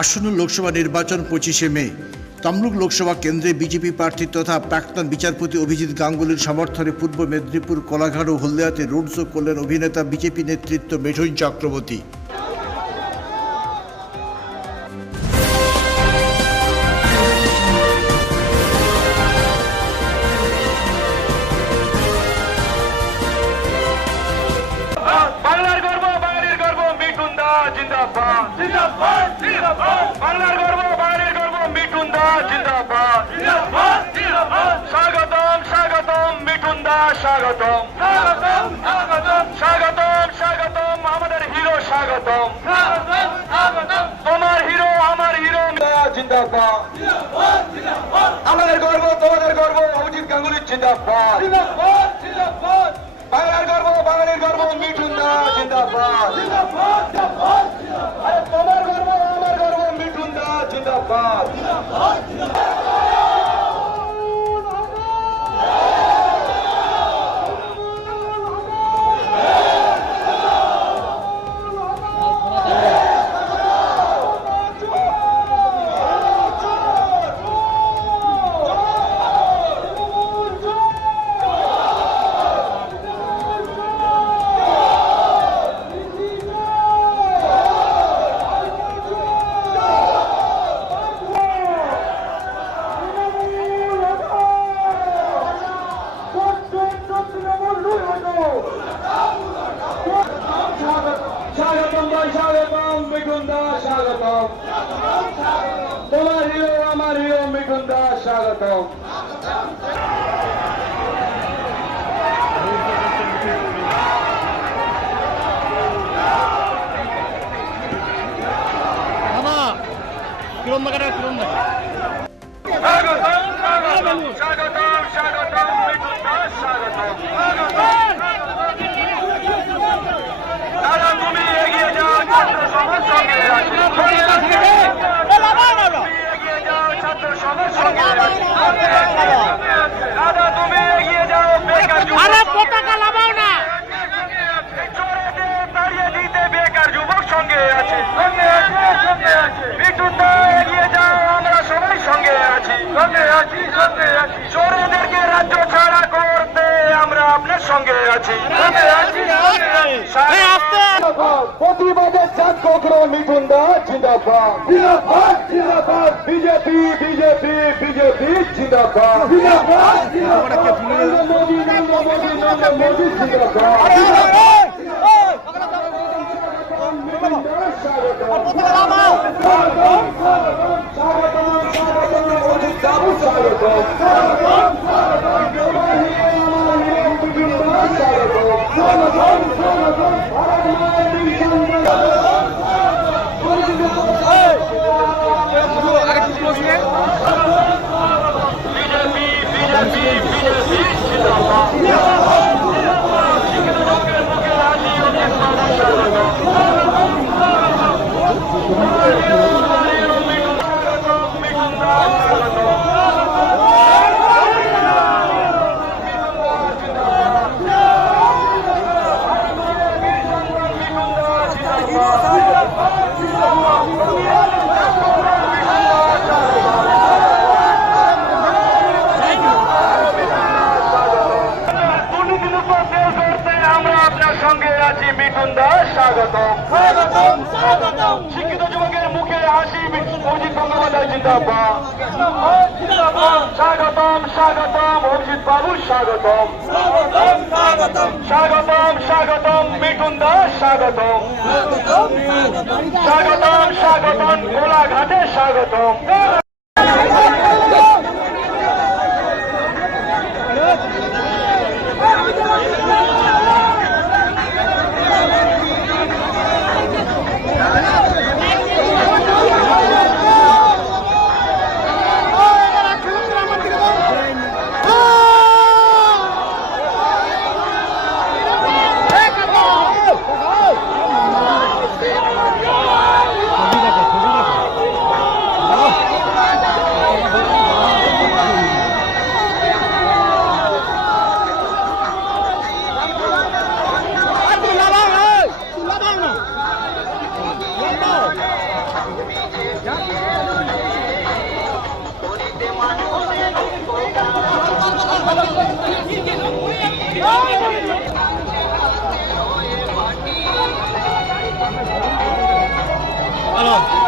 আসন্ন লোকসভা নির্বাচন পঁচিশে মে। তমলুক লোকসভা কেন্দ্রে বিজেপি প্রার্থী তথা প্রাক্তন বিচারপতি অভিজিৎ গাঙ্গুলির সমর্থনে পূর্ব মেদিনীপুর, কলাঘাট ও হলদিয়াতে রোড শো করলেন অভিনেতা বিজেপি নেতৃত্ব মেঠুন চক্রবর্তী। স্বাগতম স্বাগতম মিঠুন দা স্বাগতম স্বাগতম স্বাগতম আমাদের হিরো স্বাগতম তোমার হিরো আমার হিরো জিন্দাবাদ আমাদের গর্ব তোমাদের গর্ব অভিজিৎ গাঙ্গুলি জিন্দাবাদ বাংলার গর্ব বাঙালির গর্ব মিঠুন দা জিন্দাবাদ আরে তোমার গর্ব আমার গর্ব মিঠুন দা জিন্দাবাদ স্বাগতম ভাই স্বাগতম মিঠুন দা স্বাগতম। তোমার হিরো আমার হিরো মিঠুন দা স্বাগতম। কিরম দেখা কিরম বাগা স্বাগতম স্বাগতম স্বাগতম স্বাগতম মিঠুন দা স্বাগতম দাদা তুমি এগিয়ে যাও ছাত্র সমাজ সঙ্গে আছি তুমি এগিয়ে যাও ছাত্র সমাজ সঙ্গে আছি দাদা তুমি এগিয়ে যাও বেকার আরে যুবক পতাকা লাগাও না চোরেদের তাড়িয়ে দিতে বেকার যুবক সঙ্গে আছে সঙ্গে আছে সঙ্গে আছে। মিঠুন দা এগিয়ে যাও আমরা সবাই সঙ্গে আছি। সঙ্গে আছি সঙ্গে আছি। চোরেদেরকে রাজ্য ছাড়া করতে আমরা আপনার সঙ্গে আছি। সঙ্গে আছি সঙ্গে আছি। এই আস্তে। প্রতিবাদের চাঁদ কোকরো মিঠুন দা জিন্দাবাদ। জিন্দাবাদ জিন্দাবাদ। বিজেপি বিজেপি বিজেপি জিন্দাবাদ। জিন্দাবাদ জিন্দাবাদ। মোদী নরেন্দ্র মোদী নরেন্দ্র মোদী জিন্দাবাদ। বিজেপি বিজেপি বিজেপি জিন্দাবাদ দুর্নীতিমুক্ত দেশ গড়তে আমরা আপনার সঙ্গে আছি মিঠুন দাস স্বাগতম। স্বাগতম স্বাগতম। শিক্ষিত যুবকের মুখে হাসি অভিজিৎ গঙ্গোপাধ্যায় জিন্দাবাদ। স্বাগতম স্বাগতম অভিজিৎ বাবু স্বাগতম। স্বাগতম স্বাগতম। মিঠুন দাস স্বাগতম। স্বাগতম স্বাগতম। গোলাঘাটে স্বাগতম। Hello.